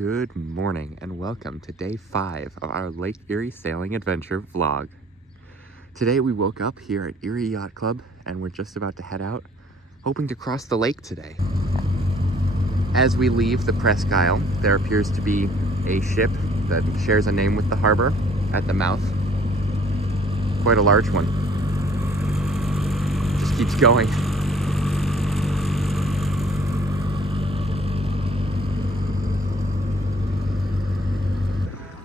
Good morning and welcome to day 5 of our Lake Erie sailing adventure vlog. Today we woke up here at Erie Yacht Club and we're just about to head out, hoping to cross the lake today. As we leave the Presque Isle, there appears to be a ship that shares a name with the harbor at the mouth. Quite a large one. Just keeps going.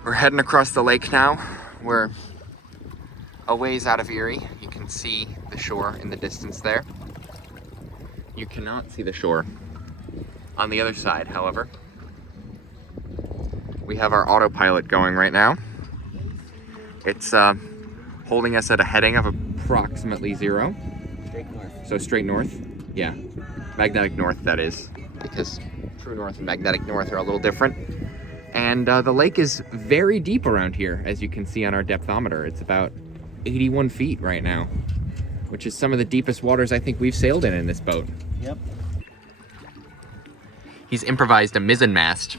We're heading across the lake now. We're a ways out of Erie. You can see the shore in the distance there. You cannot see the shore on the other side, however. We have our autopilot going right now. It's holding us at a heading of approximately 0. Straight north. So straight north? Yeah. Magnetic north, that is. Because true north and magnetic north are a little different. And the lake is very deep around here, as you can see on our depthometer. It's about 81 feet right now, which is some of the deepest waters I think we've sailed in this boat. Yep. He's improvised a mizzen mast.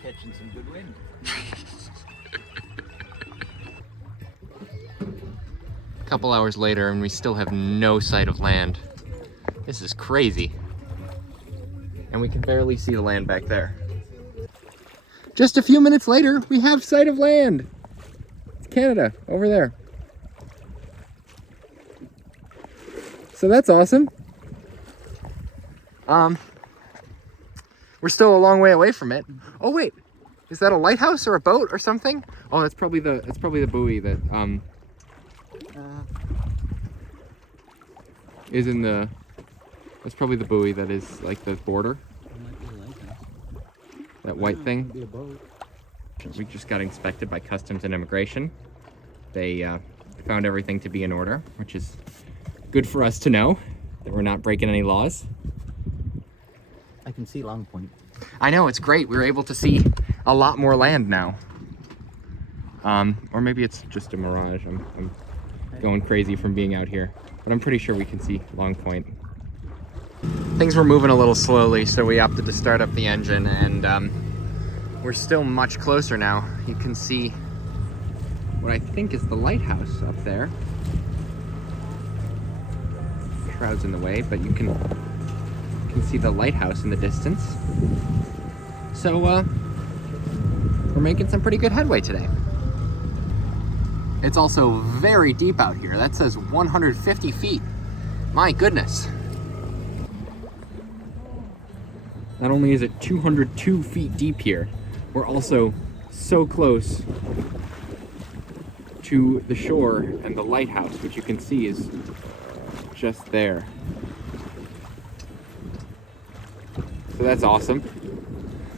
Catching some good wind. A couple hours later and we still have no sight of land. This is crazy. And we can barely see the land back there. Just a few minutes later, we have sight of land. It's Canada, over there. So that's awesome. We're still a long way away from it. Oh wait, is that a lighthouse or a boat or something? Oh, that's probably the buoy that is in the. That's probably the buoy that is like the border. That white thing. Be a boat. We just got inspected by Customs and Immigration. They found everything to be in order, which is good for us to know that we're not breaking any laws. I can see Long Point. I know, it's great. We were able to see a lot more land now. Or maybe it's just a mirage. I'm going crazy from being out here, but I'm pretty sure we can see Long Point. Things were moving a little slowly, so we opted to start up the engine, and we're still much closer now. You can see what I think is the lighthouse up there. Shroud's in the way, but you can see the lighthouse in the distance. So we're making some pretty good headway today. It's also very deep out here. That says 150 feet. My goodness. Not only is it 202 feet deep here, we're also so close to the shore and the lighthouse, which you can see is just there. So that's awesome.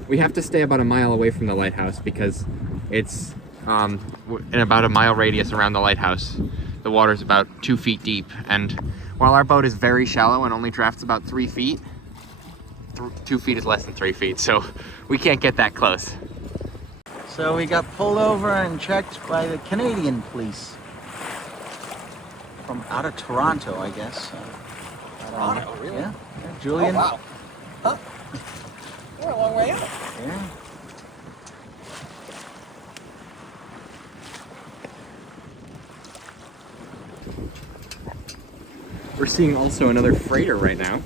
We have to stay about a mile away from the lighthouse because it's in about a mile radius around the lighthouse. The water's about 2 feet deep, and while our boat is very shallow and only drafts about 3 feet, 2 feet is less than 3 feet, so we can't get that close. So we got pulled over and checked by the Canadian police. From out of Toronto, I guess. Toronto, really? Yeah. Julian. Oh, wow. Huh? We're a long way out. Yeah. We're seeing also another freighter right now.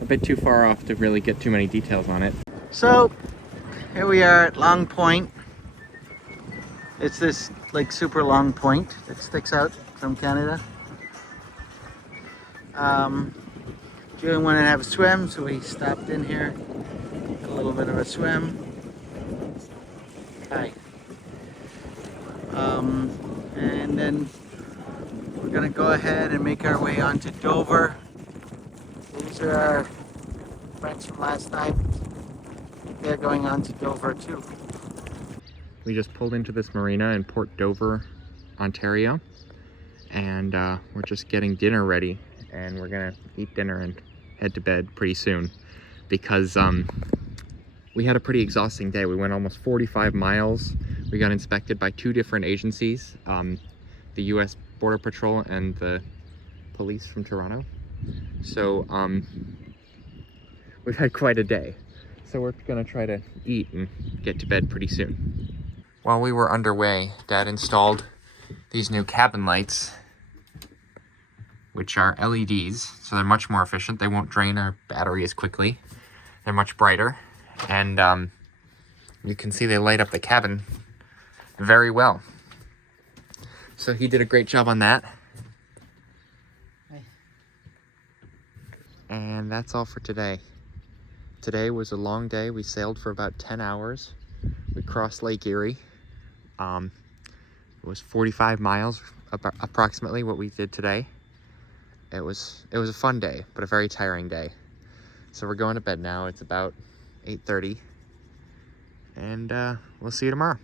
A bit too far off to really get too many details on it. So here we are at Long Point. It's this like super long point that sticks out from Canada. Julian wanted to have a swim, so we stopped in here, had a little bit of a swim. Hi. And then we're gonna go ahead and make our way onto Dover. These are our friends from last night. They're going on to Dover too. We just pulled into this marina in Port Dover, Ontario, and we're just getting dinner ready, and we're gonna eat dinner and head to bed pretty soon because we had a pretty exhausting day. We went almost 45 miles. We got inspected by 2 different agencies, the US Border Patrol and the police from Toronto. So we've had quite a day. So we're gonna try to eat and get to bed pretty soon. While we were underway, Dad installed these new cabin lights, which are LEDs, so they're much more efficient. They won't drain our battery as quickly. They're much brighter, and you can see they light up the cabin very well. So he did a great job on that. And that's all for today. Today was a long day. We sailed for about 10 hours. We crossed Lake Erie. It was 45 miles, approximately, what we did today. It was a fun day, but a very tiring day. So we're going to bed now. It's about 8:30, and we'll see you tomorrow.